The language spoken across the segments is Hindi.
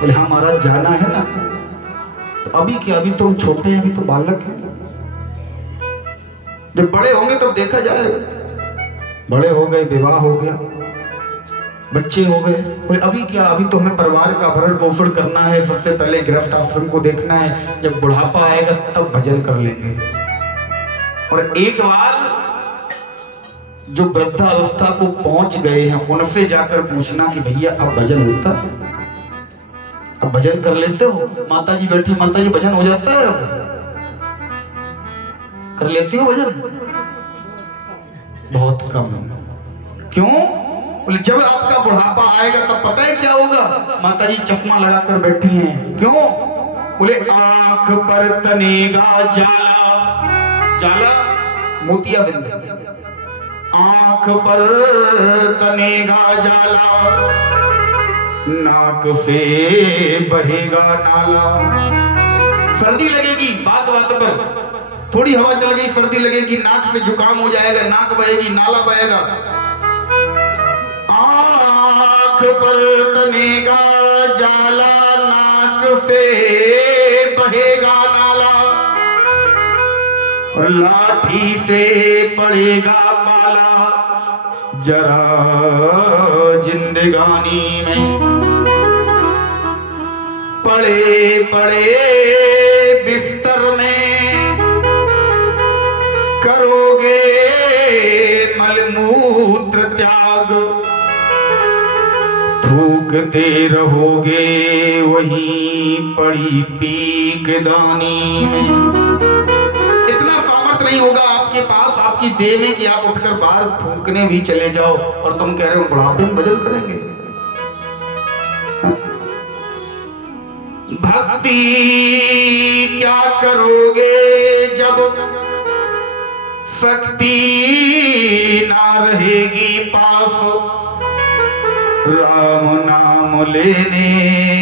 बोले हाँ महाराज जाना है ना। तो अभी क्या, अभी तो हम छोटे हैं, अभी तो बालक हैं, जब बड़े होंगे तो देखा जाएगा। बड़े हो गए, विवाह हो गया, बच्चे हो गए। बोले अभी क्या, अभी तो हमें परिवार का भरण पोषण करना है, सबसे पहले गृहस्थ आश्रम को देखना है, जब बुढ़ापा आएगा तब भजन कर लेंगे। और एक बार जो वृद्धावस्था को पहुंच गए हैं उनसे जाकर पूछना कि भैया अब भजन होता है, अब भजन कर लेते हो? माता जी बैठी, माता जी भजन हो जाता है, अब कर लेती हो भजन? बहुत कम। क्यों? बोले जब आपका बुढ़ापा आएगा तब पता है क्या होगा? माता जी चश्मा लगाकर बैठी हैं। क्यों? बोले आंख पर तनेगा जाला, जाला मोतिया बिंद, आंख पर तनेगा जाला, नाक से बहेगा नाला। सर्दी लगेगी, बात बात पर थोड़ी हवा चल गई, सर्दी लगेगी, नाक से जुकाम हो जाएगा, नाक बहेगी, नाला बहेगा। आंख पर तनेगा जाला, नाक से बहेगा नाला, और लाठी से पड़ेगा पाला जरा जिंदगानी में। पड़े पड़े बिस्तर में करोगे मलमूत्र त्याग, थूकते रहोगे वहीं पड़ी पीकदानी में। इतना सामर्थ्य नहीं होगा आपके पास, आपकी देह में कि आप उठकर बाहर थूकने भी चले जाओ, और तुम कह रहे हो बुढ़ापे में भजन करेंगे। भक्ति क्या करोगे जब शक्ति ना रहेगी पास, राम नाम लेने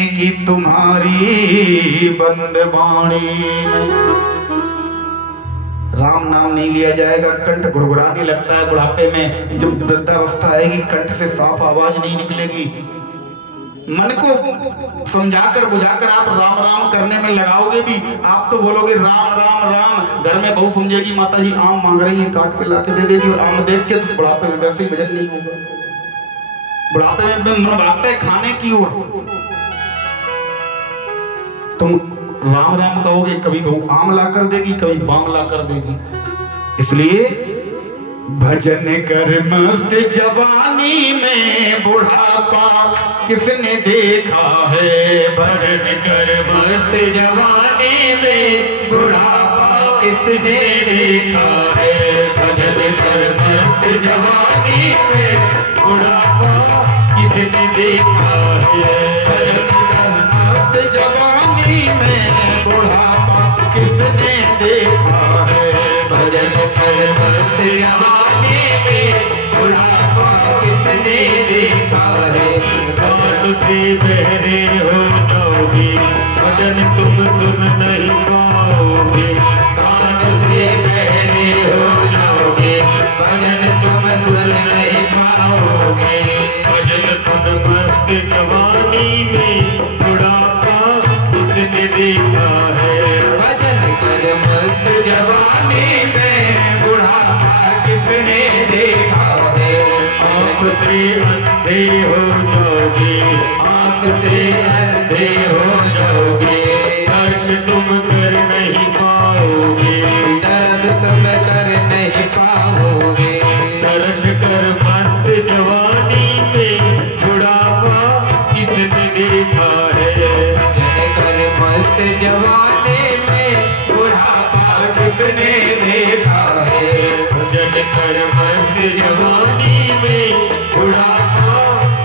की तुम्हारी बंद बाणी में। राम नाम नहीं लिया जाएगा, कंठ गुड़गुड़ाने लगता है बुढ़ापे में। जब वृद्धावस्था आएगी कंठ से साफ आवाज नहीं निकलेगी। मन को समझाकर बुझाकर आप राम राम करने में लगाओगे भी, आप तो बोलोगे राम राम राम। घर में बहू समझेगी माता जी आम मांग रही है, काट के लाके दे देगी, और आम देख के तो बुढ़ापे में वैसे ही भजन नहीं होगा। बुढ़ापे में मन भागता है खाने की ओर। तुम राम राम कहोगे, कभी बहू आम ला कर देगी, कभी बाम ला कर देगी। इसलिए भजन कर मस्त जवानी में बुढ़ापा किसने देखा है? भजन कर मस्त जवानी में बुढ़ापा किसने देखा है? भजन कर मस्त जवानी में बुढ़ापा किसने देखा है? भजन कर मस्त जवानी में बुढ़ापा किसने देखा है? भजन कर मस्त जवानी में बुढ़ापा किसने देखा है? कान से बहरे हो जाओगे, भजन तुम सुन नहीं पाओगे। कान से बहरे हो जाओगे, भजन तुम सुन नहीं पाओगे। भजन सुन मस्त जवानी में बुढ़ापा किसने देखा है? भजन कर मस्त जवानी में बुढ़ापा किसने देखा है? आँख से अंधे हो जाओगे, आँख से अंधे हो जाओगे। दर्श तुम कर नहीं पाओगे, दर्श तुम कर नहीं पाओगे। दर्श कर मस्त जवानी में बुढ़ापा किसने देखा है? भजन कर मस्त जवानी में बुढ़ापा किसने देखा है? भजन कर मस्त जवानी में बुढ़ापा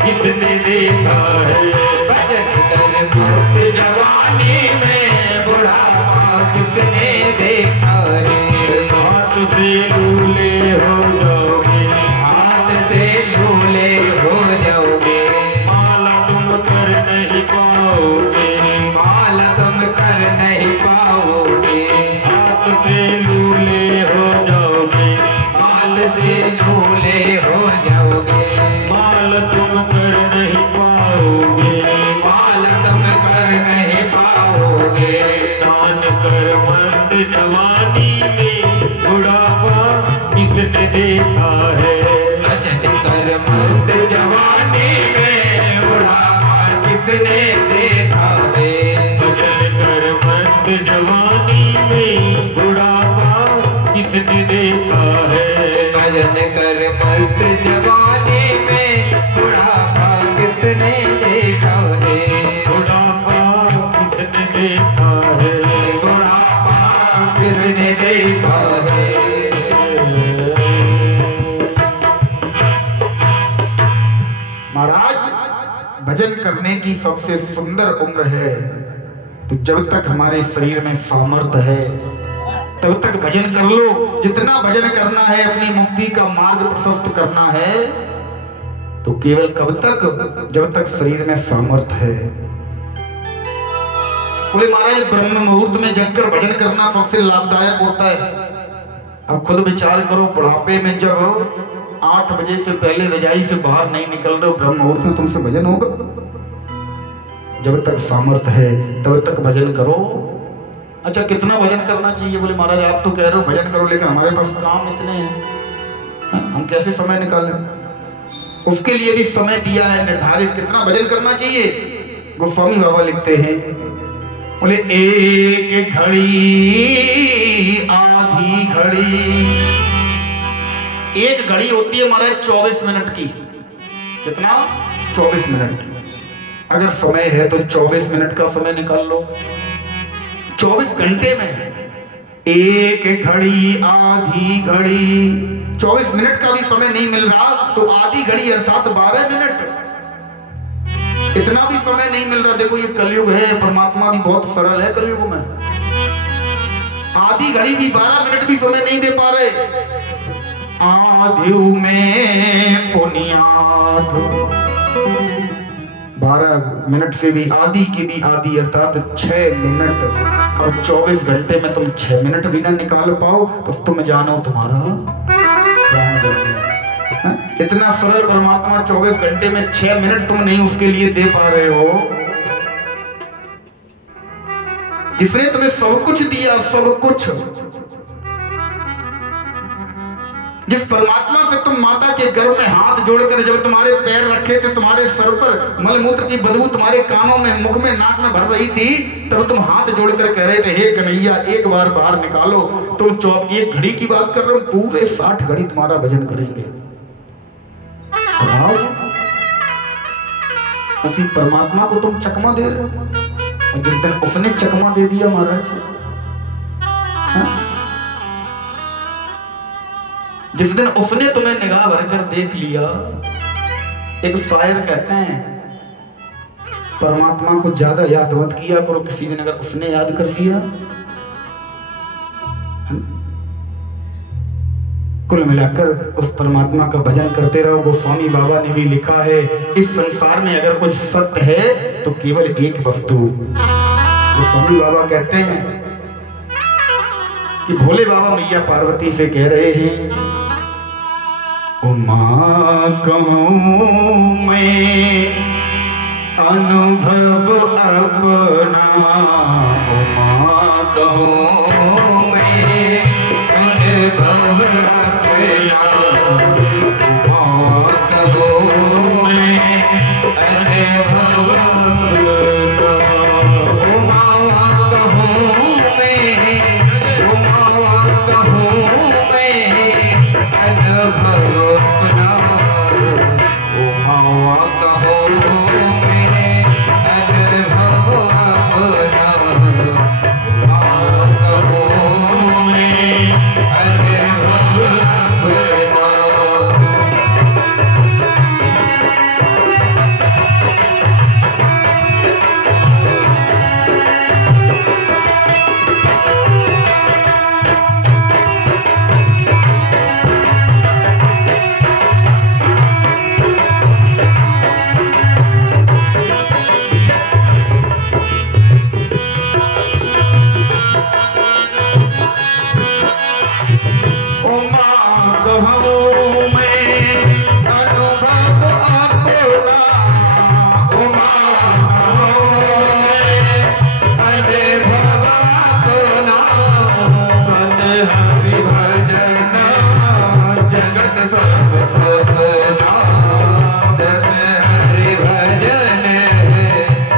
किसने देखा है? भजन कर मस्त जवानी में बुढ़ापा किसने देखा है? हाथ से लूले हो जाओगे, हाथ से लूले हो जाओगे। माला तुम कर नहीं पाओगे, माला तुम कर नहीं पाओगे। हाथ से लूले हो जाओगे, हाथ से लूले हो जाओगे। माल तुम कर नहीं पाओगे, किसने देखा है। भजन कर मस्त जवानी में बुढ़ापा किसने देखा है। भजन कर मस्त जवानी में बुढ़ापा किसने देखा है। बुढ़ापा किसने देखा है। बुढ़ापा किसने देखा है। महाराज, भजन करने की सबसे सुंदर उम्र है तो जब तक हमारे शरीर में सामर्थ्य है तब तक भजन कर लो। जितना भजन करना है, अपनी मुक्ति का मार्ग प्रशस्त करना है, तो केवल कब तक, जब तक शरीर में सामर्थ्य है। बोले महाराज, ब्रह्म मुहूर्त में जगकर भजन करना सबसे लाभदायक होता है। अब खुद विचार करो, बुढ़ापे में जब 8 बजे से पहले रजाई से बाहर नहीं निकल रहे हो, ब्रह्म मुहूर्त में तुमसे भजन होगा? जब तक सामर्थ्य है तब तक भजन करो। अच्छा, कितना भजन करना चाहिए? बोले महाराज, आप तो कह रहे हो भजन करो, लेकिन हमारे पास काम इतने हैं, हम कैसे समय निकालें? उसके लिए भी समय दिया है निर्धारित, कितना भजन करना चाहिए। गोस्वामी बाबा लिखते हैं, बोले एक घड़ी आधी घड़ी। एक घड़ी होती है महाराज 24 मिनट की। कितना? 24 मिनट। अगर समय है तो 24 मिनट का समय निकाल लो। 24 घंटे में एक घड़ी आधी घड़ी। 24 मिनट का भी समय नहीं मिल रहा तो आधी घड़ी अर्थात 12 मिनट। इतना भी समय नहीं मिल रहा। देखो, ये कलयुग है, परमात्मा भी बहुत सरल है कलयुग में। आधी घड़ी भी, 12 मिनट भी समय नहीं दे पा रहे। आधु में पुनियाद, 12 मिनट से भी आधी की भी आधी अर्थात 6 मिनट। और 24 घंटे में तुम 6 मिनट भी ना निकाल पाओ तो तुम जानो तुम्हारा राम जाने। इतना सरल परमात्मा 24 घंटे में 6 मिनट तुम नहीं उसके लिए दे पा रहे हो। जिसने तुम्हें सब कुछ दिया, सब कुछ। जिस परमात्मा से तुम माता के गर्भ में हाथ जोड़कर जब तुम्हारे पैर रखे थे, तुम्हारे सर पर मलमूत्र की बदबू तुम्हारे कानों में, मुख में, नाक में भर रही थी, तब तुम हाथ जोड़कर कह रहे थे, हे कन्हैया एक बार बाहर निकालो। तुम 24 घड़ी की बात कर रहे हो, पूरे 60 घड़ी तुम्हारा भजन करेंगे। उसी परमात्मा को तुम चकमा दे रहे हो। और जिस दिन उसने चकमा दे दिया महाराज, जिस दिन उसने तुम्हें निगाह भरकर देख लिया। एक शायर कहते हैं, परमात्मा को ज्यादा याद मत किया करो, किसी दिन अगर उसने याद कर लिया। कुल मिलाकर उस परमात्मा का भजन करते रहो। गोस्वामी बाबा ने भी लिखा है, इस संसार में अगर कुछ सत्य है तो केवल एक वस्तु। गोस्वामी बाबा कहते हैं कि भोले बाबा मैया पार्वती से कह रहे हैं, उमा कहूं मैं अनुभव अपना, उमा कहूं मैं अनुभव अपना, उमा कहूं मैं अनुभव अपना, उमा कहूं मैं, उमा कहूं मैं अनुभव अपना, उमा कहूं मैं अनुभव अपना, उमा कहूं मैं अनुभव अपना।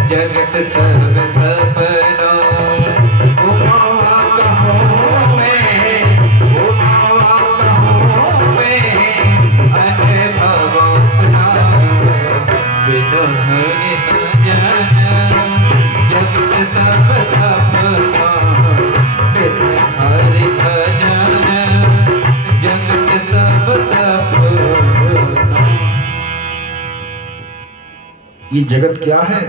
जगत सब सपना उमा कहूँ मैं, उमा कहूँ मैं, अनुभव अपना बिनु हरि भजन जगत सब सपना बिनु हरि भजन जगत सब सपना। ये जगत क्या है?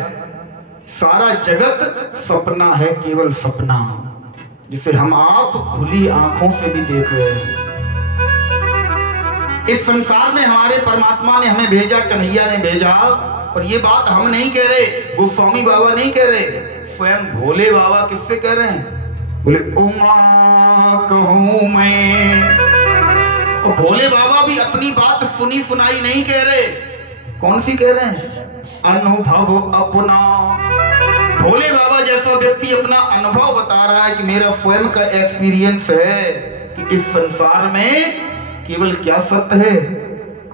सारा जगत सपना है, केवल सपना, जिसे हम आप खुली आंखों से भी देख रहे हैं। इस संसार में हमारे परमात्मा ने हमें भेजा, कन्हैया ने भेजा, और ये बात हम नहीं कह रहे, गोस्वामी बाबा नहीं कह रहे, स्वयं भोले बाबा किससे कह रहे हैं? बोले उमा कहूँ मैं। और भोले बाबा भी अपनी बात सुनी सुनाई नहीं कह रहे, कौन सी कह रहे हैं? अनुभव अपना। भोले बाबा जैसा व्यक्ति अपना अनुभव बता रहा है कि मेरा स्वयं का एक्सपीरियंस है कि इस संसार में केवल क्या सत्य है?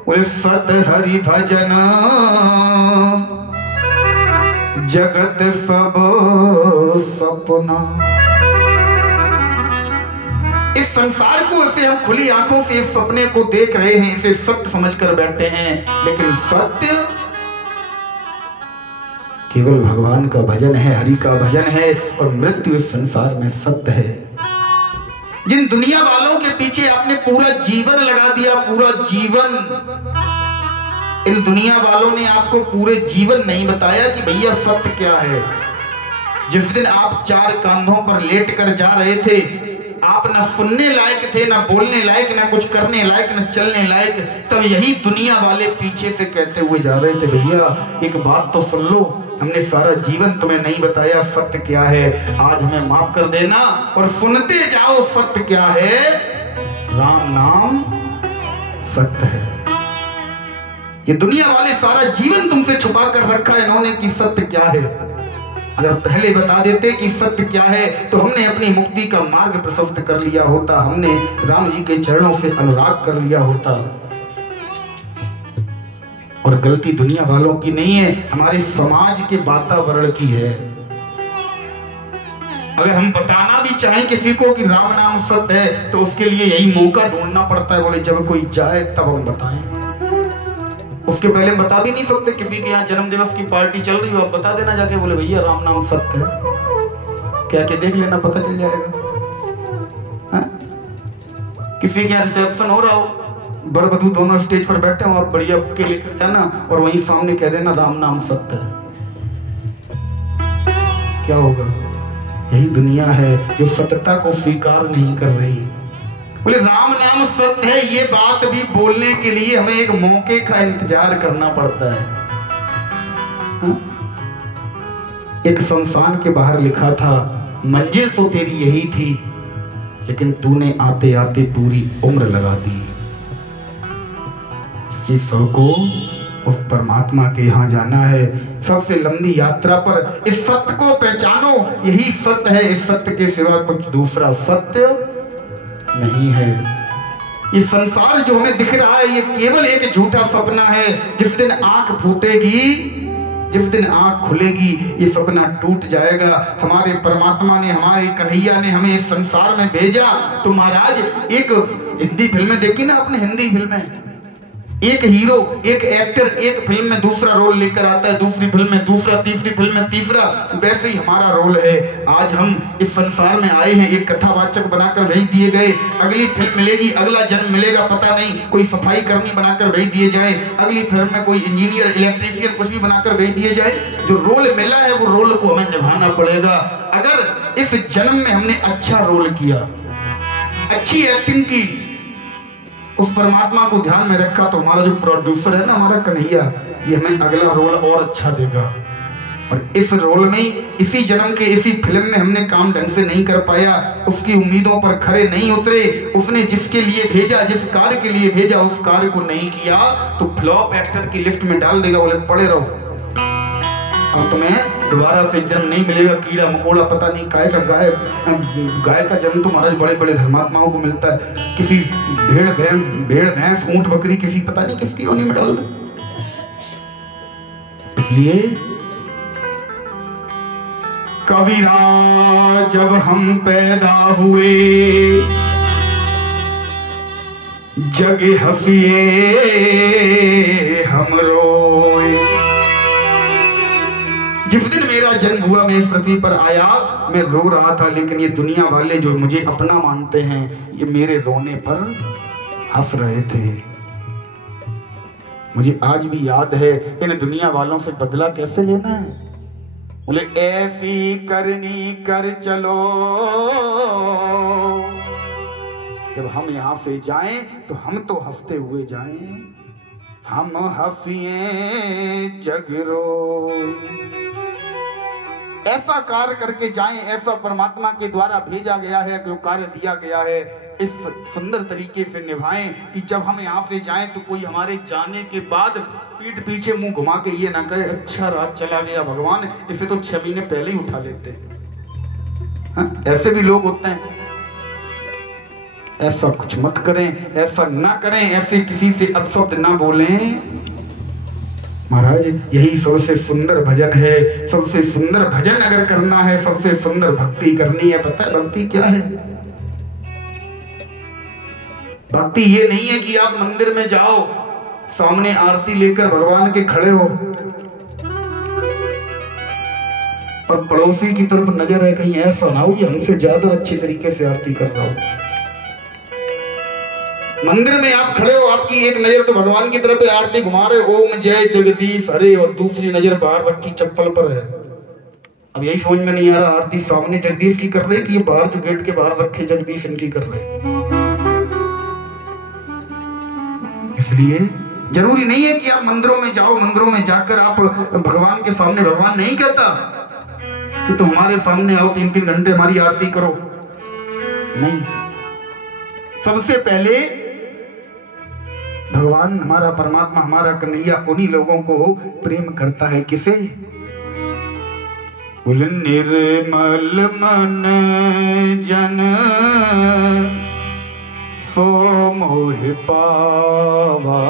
बोले सत्य हरि भजन जगत सब सपना। इस संसार को इसे हम खुली आंखों से इस सपने को देख रहे हैं, इसे सत्य समझकर बैठे हैं, लेकिन सत्य केवल भगवान का भजन है, हरि का भजन है, और मृत्यु इस संसार में सत्य है। जिन दुनिया वालों के पीछे आपने पूरा जीवन लगा दिया, पूरा जीवन, इन दुनिया वालों ने आपको पूरे जीवन नहीं बताया कि भैया सत्य क्या है। जिस दिन आप चार कंधों पर लेट कर जा रहे थे, आप न सुनने लायक थे, न बोलने लायक, न कुछ करने लायक, न चलने लायक, तब यही दुनिया वाले पीछे से कहते हुए जा रहे थे, भैया एक बात तो सुन लो, हमने सारा जीवन तुम्हें नहीं बताया सत्य क्या है, आज हमें माफ कर देना और सुनते जाओ सत्य क्या है। राम नाम सत्य है। ये दुनिया वाले सारा जीवन तुमसे छुपा कर रखा है इन्होंने कि सत्य क्या है। अगर पहले बता देते कि सत्य क्या है तो हमने अपनी मुक्ति का मार्ग प्रशस्त कर लिया होता, हमने राम जी के चरणों से अनुराग कर लिया होता। और गलती दुनिया वालों की नहीं है, हमारे समाज के वातावरण की है। अगर हम बताना भी चाहें किसी को कि राम नाम सत्य है तो उसके लिए यही मौका ढूंढना पड़ता है, बोले जब कोई जाए तब हम बताएं। उसके पहले बता भी नहीं सकते। किसी के यहाँ जन्म दिवस की पार्टी चल रही हो, आप बता देना जाके, बोले भैया राम नाम सत्य है, क्या क्या देख लेना, पता चल जाएगा। हा? किसी के यहाँ रिसेप्शन हो रहा हो, बर वधू दोनों स्टेज पर बैठे हो, आप बढ़िया के लेकर जाना और वहीं सामने कह देना राम नाम सत्य है, क्या होगा? यही दुनिया है जो सत्यता को स्वीकार नहीं कर रही। बोले राम नाम सत्य है, ये बात भी बोलने के लिए हमें एक मौके का इंतजार करना पड़ता है। हा? एक शमशान के बाहर लिखा था, मंजिल तो तेरी यही थी लेकिन तूने आते आते पूरी उम्र लगा दी। इस सबको उस परमात्मा के यहाँ जाना है, सबसे लंबी यात्रा पर इस सत्य को पहचानो, यही सत्य है, इस सत्य के सिवा कुछ दूसरा सत्य नहीं है। ये संसार जो हमें दिख रहा है ये केवल एक झूठा सपना है। जिस दिन आंख फूटेगी, जिस दिन आंख खुलेगी, ये सपना टूट जाएगा। हमारे परमात्मा ने, हमारे कन्हैया ने हमें इस संसार में भेजा। तो महाराज एक हिंदी फिल्में देखी ना आपने, हिंदी फिल्में, एक हीरो, एक एक्टर एक फिल्म में दूसरा रोल लेकर आता है, दूसरी फिल्म में दूसरा, तीसरी फिल्म में तीसरा, वैसे ही हमारा रोल है। आज हम इस संसार में आए हैं, एक कथावाचक बनाकर भेज दिए गए, अगली फिल्म मिलेगी, अगला जन्म मिलेगा पता नहीं, कोई सफाई कर्मी बनाकर भेज दिए जाए, अगली फिल्म में कोई इंजीनियर, इलेक्ट्रीशियन कुछ भी बनाकर भेज दिए जाए। जो रोल मिला है वो रोल को हमें निभाना पड़ेगा। अगर इस जन्म में हमने अच्छा रोल किया, अच्छी एक्टिंग की, उस परमात्मा को ध्यान में रखा, तो हमारा जो प्रोड्यूसर है ना, हमारा कन्हैया, ये हमें अगला रोल और अच्छा देगा। और इस रोल में, इसी जन्म के इसी फिल्म में हमने काम ढंग से नहीं कर पाया, उसकी उम्मीदों पर खरे नहीं उतरे, उसने जिसके लिए भेजा, जिस कार्य के लिए भेजा, उस कार्य को नहीं किया, तो फ्लॉप एक्टर की लिस्ट में डाल देगा। बोले पड़े रहो, और तुम्हें दोबारा से जन्म नहीं मिलेगा। कीड़ा मकोड़ा पता नहीं काय का गाय का जन्म तो महाराज बड़े बड़े धर्मात्माओं को मिलता है, किसी भेड़ भैंस ऊंट बकरी किसी पता नहीं किसकी योनि में डाल दे। इसलिए कबीरा जब हम पैदा हुए जग हंसिए हम रोए। जिस दिन मेरा जन्म हुआ, मैं इस पृथ्वी पर आया, मैं रो रहा था, लेकिन ये दुनिया वाले जो मुझे अपना मानते हैं, ये मेरे रोने पर हंस रहे थे। मुझे आज भी याद है, इन दुनिया वालों से बदला कैसे लेना है। बोले ऐसी करनी कर चलो, जब हम यहां से जाएं तो हम तो हंसते हुए जाएं, हम हंसिए जग रोए। ऐसा कार्य करके जाएं, ऐसा परमात्मा के द्वारा भेजा गया है, जो कार्य दिया गया है, इस सुंदर तरीके से निभाएं कि जब हम यहाँ से जाएं तो कोई हमारे जाने के बाद पीठ पीछे मुंह घुमा के ये ना कहे अच्छा रात चला गया भगवान, इसे तो 6 महीने पहले ही उठा लेते हैं। हाँ, ऐसे भी लोग होते हैं। ऐसा कुछ मत करें, ऐसा ना करें, ऐसे किसी से अपशब्द ना बोलें। महाराज यही सबसे सुंदर भजन है। सबसे सुंदर भजन अगर करना है, सबसे सुंदर भक्ति करनी है। पता है भक्ति क्या है? भक्ति ये नहीं है कि आप मंदिर में जाओ, सामने आरती लेकर भगवान के खड़े हो और पड़ोसी की तरफ नजर है, कहीं ऐसा ना हो ये हमसे ज्यादा अच्छे तरीके से आरती कर रहा हो। मंदिर में आप खड़े हो, आपकी एक नजर तो भगवान की तरफ आरती घुमा रहे, ओम जय जगदीश हरे, और दूसरी नजर बाहर रखी चप्पल पर है। अब यही समझ में नहीं आ रहा, आरती सामने जगदीश की कर रहे कि ये बाहर जो गेट के बाहर रखे जगदीश इनकी कर रहे। इसलिए जरूरी नहीं है कि आप मंदिरों में जाओ, मंदिरों में जाकर आप भगवान के सामने, भगवान नहीं कहता कि तुम हमारे सामने आओ 3-3 घंटे हमारी आरती करो, नहीं। सबसे पहले भगवान हमारा परमात्मा, हमारा कन्हैया उन्हीं लोगों को प्रेम करता है। किसे? बोले निर्मल मन जन सो मोह पावा,